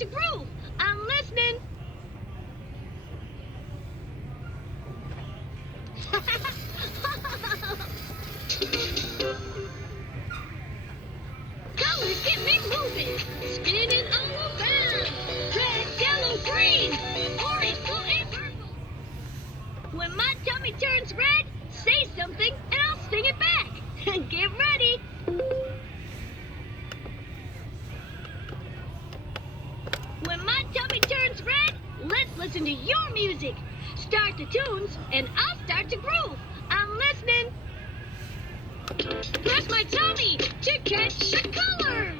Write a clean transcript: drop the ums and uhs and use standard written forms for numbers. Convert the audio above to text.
to groove. I'm listening. Colors get me moving. Spinning all around. Red, yellow, green. Orange, blue, and purple. When my tummy turns red, say something and I'll sing it back. Get ready. When my tummy turns red, let's listen to your music. Start the tunes and I'll start to groove. I'm listening. Press my tummy to catch the color.